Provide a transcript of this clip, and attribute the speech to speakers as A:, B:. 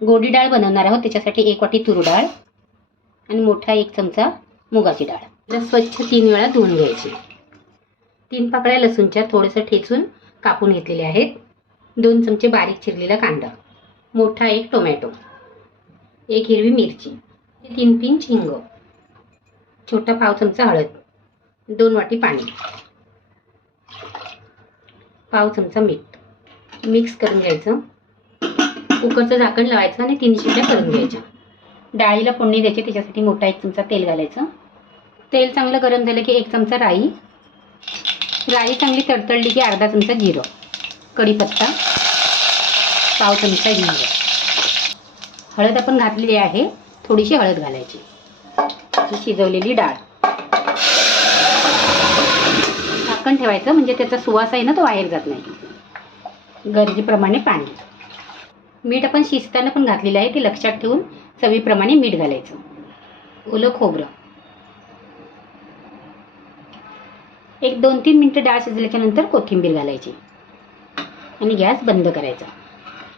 A: गोडी डाळ बनवणार आहोत. त्याच्यासाठी एक वाटी तूर डाळ आणि मोठा एक चमचा मुगाची डाळ. स्वच्छ तीन वेळा धुवून घ्यायची. तीन पाकळ्या लसूणच्या थोडंसं ठेचून कापून घेतलेले आहेत. दोन चमचे बारीक चिरलेला कांदा मोठा एक टोमॅटो एक हिरवी मिरची तीन पिन हिंग छोटा पाव चमचा हळद दोन वाटी पाणी पाव चमचा मीठ. मिक्स करून घ्यायचं. कुकरचं झाकण लावायचं आणि तीन शिट्ट्या करून घ्यायच्या. डाळीला फोडणी द्यायची त्याच्यासाठी मोठा एक चमचा तेल घालायचं. तेल चांगलं गरम झालं की एक चमचा राई. राई चांगली तडतडली की अर्धा चमचा जिरं. कढीपत्ता. पाव चमचा हिंग हळद आपण घातलेली आहे थोडीशी हळद घालायची. ही शिजवलेली डाळ. झाकण ठेवायचं म्हणजे त्याचा सुवास आहे ना तो बाहेर जात नाही. गरजेप्रमाणे पाणी. मीठ आपण शिजताना पण घातलेलं आहे ते लक्षात ठेवून चवीप्रमाणे मीठ घालायचं. ओलं खोबरं. एक दोन तीन मिनटं डाळ शिजल्याच्या नंतर कोथिंबीर घालायची. आणि गॅस बंद करायचा.